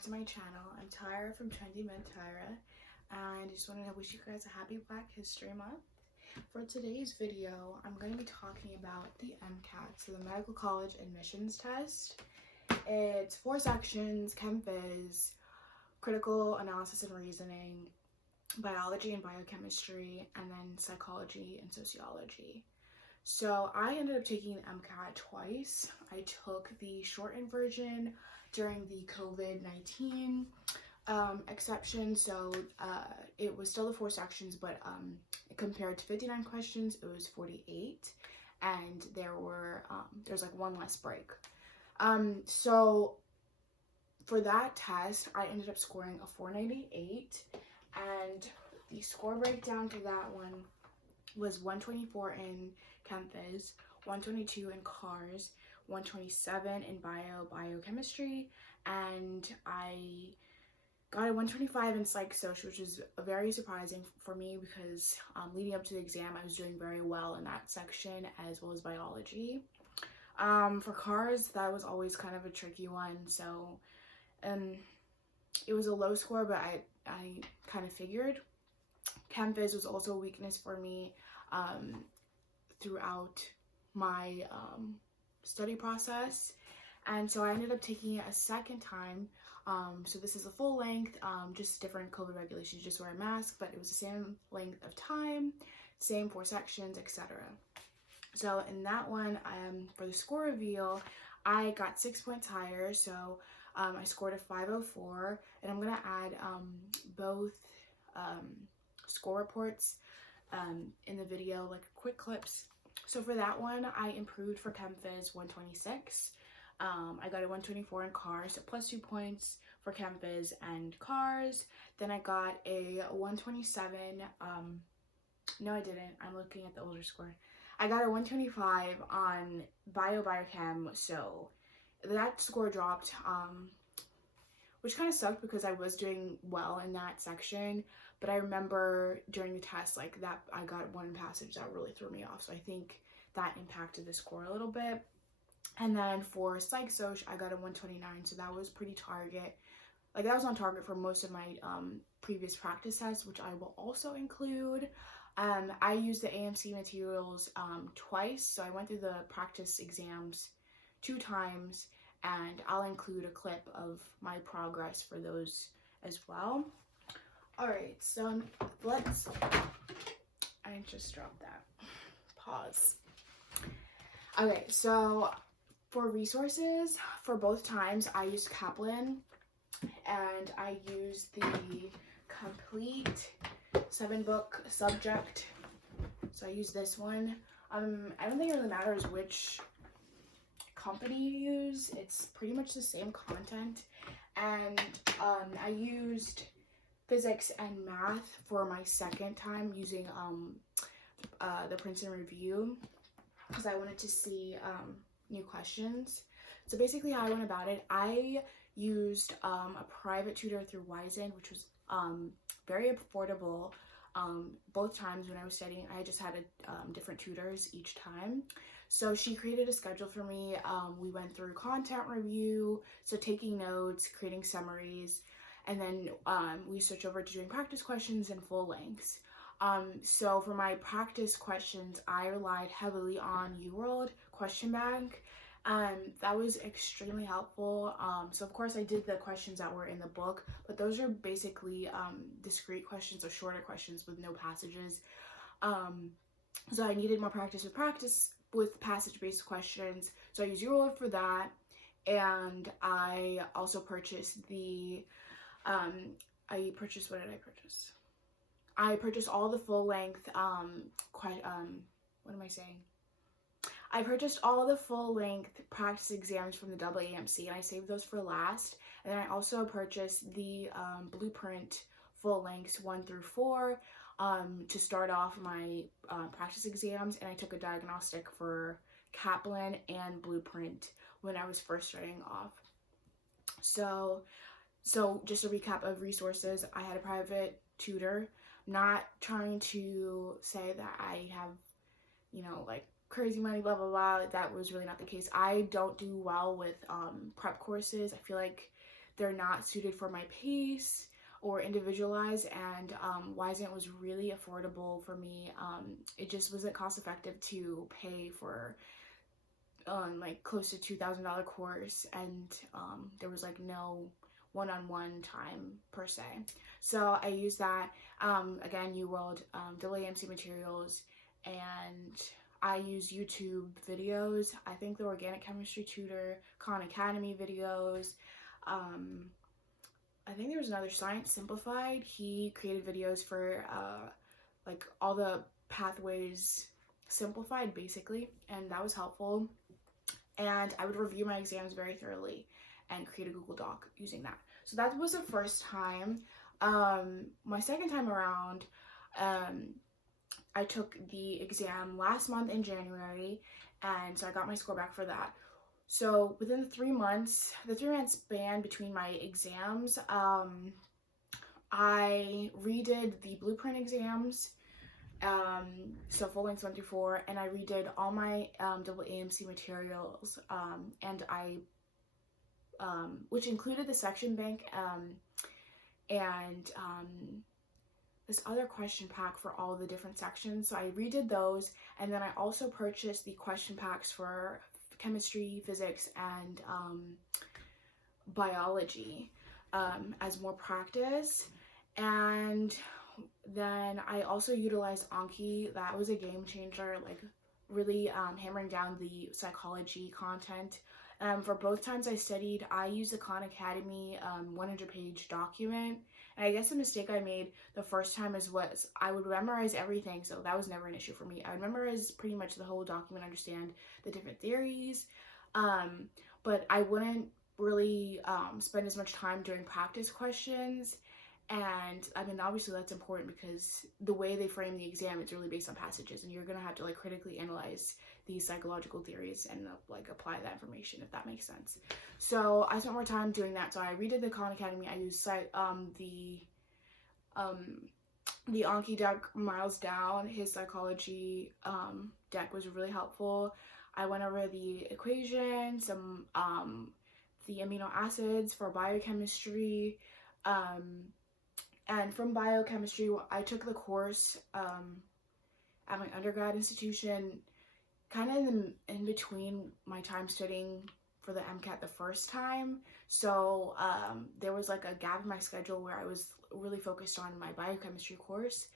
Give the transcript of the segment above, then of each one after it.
back to my channel. I'm Tyra from Trendy Tyra, and I just wanted to wish you guys a happy Black History Month. For today's video, I'm going to be talking about the MCAT, so the Medical College Admissions Test. It's 4 sections: Chem Phys, Critical Analysis and Reasoning, Biology and Biochemistry, and then Psychology and Sociology. So I ended up taking the MCAT twice. I took the shortened version during the COVID-19 exception, so it was still the 4 sections, but compared to 59 questions, it was 48, and there's like 1 less break. So for that test, I ended up scoring a 498, and the score breakdown for that one was 124 in Chem Phys, 122 in Cars, 127 in biochemistry, and I got a 125 in Psych Soc, which is very surprising for me because leading up to the exam, I was doing very well in that section as well as biology. For Cars, that was always kind of a tricky one, so it was a low score, but I kind of figured. Chem Phys was also a weakness for me throughout my study process, and so I ended up taking it a second time. So this is a full length, just different COVID regulations, just wear a mask, but it was the same length of time, same 4 sections, etc. So in that one, for the score reveal, I got 6 points higher, so I scored a 504, and I'm gonna add both score reports in the video, like quick clips. So for that one, I improved for Chem Phys 126. I got a 124 in Cars, so plus 2 points for Chem Phys and Cars. Then I got a 127, no I didn't, I'm looking at the older score. I got a 125 on biochem, so that score dropped, which kind of sucked because I was doing well in that section, but I remember during the test, like that, I got one passage that really threw me off, so I think that impacted the score a little bit. And then for Psych Soc, I got a 129, so that was pretty target. Like that was on target for most of my previous practice tests, which I will also include. I used the AAMC materials twice, so I went through the practice exams 2 times, and I'll include a clip of my progress for those as well. Alright, so I just dropped that. Pause. Okay, so for resources, for both times, I used Kaplan, and I used the complete 7-book subject, so I used this one. I don't think it really matters which company you use, it's pretty much the same content. And I used physics and math for my second time using the Princeton Review because I wanted to see new questions. So basically how I went about it, I used a private tutor through Wizen, which was very affordable. Both times when I was studying, I just had different tutors each time. So she created a schedule for me. We went through content review, so taking notes, creating summaries, and then we switched over to doing practice questions and full lengths. So for my practice questions, I relied heavily on UWorld question bank. That was extremely helpful. So of course I did the questions that were in the book, but those are basically discrete questions or shorter questions with no passages. So I needed more practice with passage-based questions, so I used UWorld for that. And I also purchased what did I purchase? I purchased all the full-length I purchased all the full-length practice exams from the AAMC, and I saved those for last. And then I also purchased the blueprint full-lengths 1 through 4 to start off my practice exams, and I took a diagnostic for Kaplan and blueprint when I was first starting off. So just a recap of resources, I had a private tutor. Not trying to say that I have, like crazy money, blah, blah, blah. That was really not the case. I don't do well with prep courses. I feel like they're not suited for my pace or individualized, and Wyzant was really affordable for me. It just wasn't cost effective to pay for like close to $2,000 course, and there was like no one-on-one time per se. So I used that. Again, UWorld, AAMC materials, and I use YouTube videos. I think the organic chemistry tutor, Khan Academy videos. I think there was another Science Simplified. He created videos for like all the pathways simplified basically, and that was helpful. And I would review my exams very thoroughly and create a Google Doc using that. So that was the first time. My second time around, I took the exam last month in January, and so I got my score back for that. So within the 3 months, the 3-month span between my exams, I redid the blueprint exams, so full lengths 1 through 4, and I redid all my AAMC materials, and I which included the section bank and this other question pack for all the different sections. So I redid those, and then I also purchased the question packs for chemistry, physics, and biology as more practice. And then I also utilized Anki. That was a game changer, like really hammering down the psychology content. For both times I studied, I used the Khan Academy 100-page document. And I guess the mistake I made the first time was I would memorize everything, so that was never an issue for me. I would memorize pretty much the whole document, understand the different theories, but I wouldn't really spend as much time doing practice questions. And I mean, obviously that's important because the way they frame the exam is really based on passages, and you're gonna have to like critically analyze these psychological theories and like apply that information, if that makes sense. So I spent more time doing that. So I redid the Khan Academy. I used the Anki deck, Miles Down. His psychology deck was really helpful. I went over the equation, some the amino acids for biochemistry. And from biochemistry, I took the course at my undergrad institution kind of in between my time studying for the MCAT the first time. So there was like a gap in my schedule where I was really focused on my biochemistry course.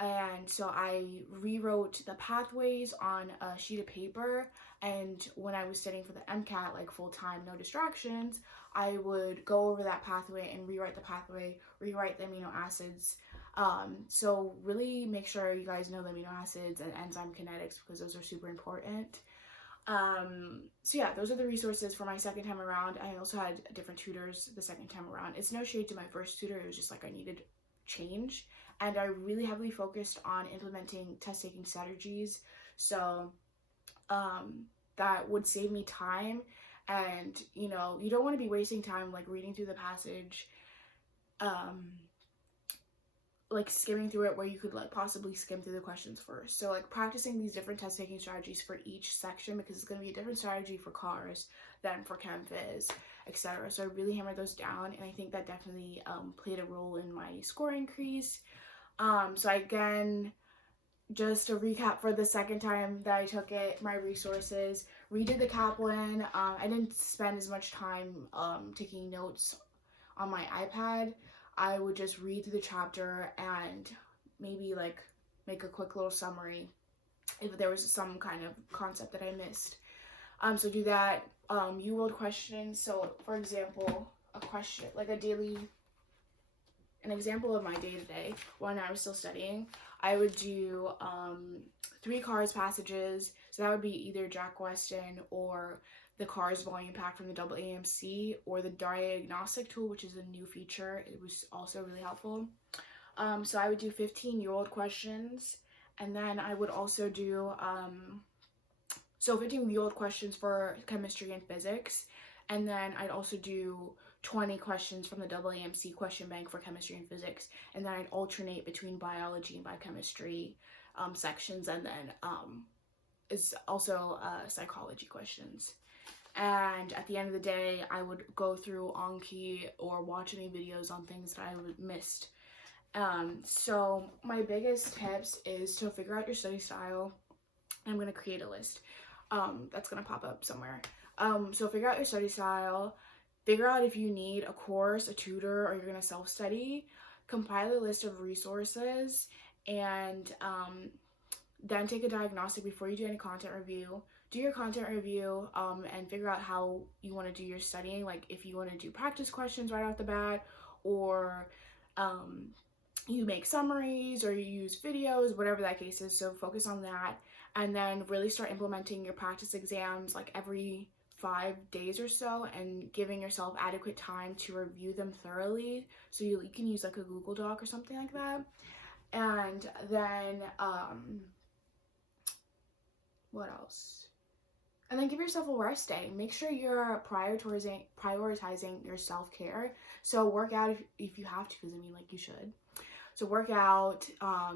And so I rewrote the pathways on a sheet of paper, and when I was studying for the MCAT, like full-time, no distractions, I would go over that pathway and rewrite the pathway, rewrite the amino acids. So really make sure you guys know the amino acids and enzyme kinetics, because those are super important. So yeah, those are the resources for my second time around. I also had different tutors the second time around. It's no shade to my first tutor, it was just like I needed change. And I really heavily focused on implementing test-taking strategies, so that would save me time. And you know, you don't want to be wasting time like reading through the passage, like skimming through it, where you could like possibly skim through the questions first. So like practicing these different test-taking strategies for each section, because it's going to be a different strategy for cars than for chem phys, etc. So I really hammered those down, and I think that definitely played a role in my score increase. So again, just to recap for the second time that I took it, my resources: redid the Kaplan. I didn't spend as much time taking notes on my iPad. I would just read through the chapter and maybe like make a quick little summary if there was some kind of concept that I missed. So do that. UWorld questions. So for example, a question like an example of my day-to-day when I was still studying, I would do 3 cars passages. So that would be either Jack Weston or the cars volume pack from the AAMC, or the diagnostic tool, which is a new feature. It was also really helpful. So I would do 15 UWorld questions, and then I would also do 15 UWorld questions for chemistry and physics, and then I'd also do 20 questions from the AAMC question bank for chemistry and physics, and then I'd alternate between biology and biochemistry sections, and then is also psychology questions. and at the end of the day I would go through Anki or watch any videos on things that I missed. So my biggest tips is to figure out your study style. I'm going to create a list that's going to pop up somewhere. So figure out your study style, figure out if you need a course, a tutor, or you're going to self-study, compile a list of resources, and then take a diagnostic before you do any content review. Do your content review and figure out how you want to do your studying, like if you want to do practice questions right off the bat, or you make summaries, or you use videos, whatever that case is. So focus on that, and then really start implementing your practice exams like every 5 days or so, and giving yourself adequate time to review them thoroughly. So you can use like a Google Doc or something like that. And then what else? And then give yourself a rest day. Make sure you're prioritizing your self-care. So work out if you have to, because I mean, like, you should. So work out,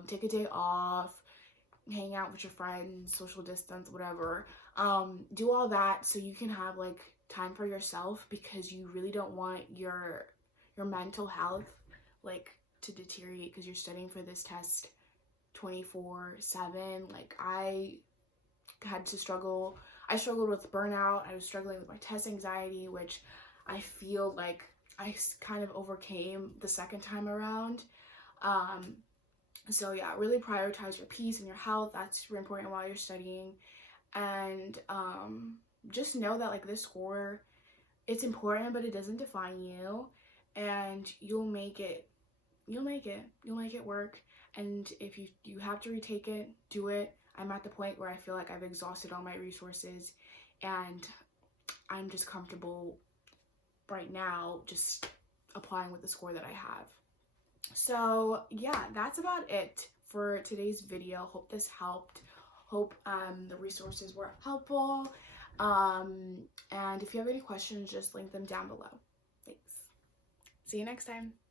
take a day off, hang out with your friends, social distance, whatever. Do all that so you can have like time for yourself, because you really don't want your mental health like to deteriorate because you're studying for this test 24/7. Like I struggled with burnout. I was struggling with my test anxiety, which I feel like I kind of overcame the second time around. So yeah, really prioritize your peace and your health. That's super important while you're studying. And just know that like this score, it's important, but it doesn't define you, and you'll make it work. And if you have to retake it, do it. I'm at the point where I feel like I've exhausted all my resources, and I'm just comfortable right now just applying with the score that I have. So yeah, that's about it for today's video. Hope this helped. Hope the resources were helpful. And if you have any questions, just link them down below. Thanks. See you next time.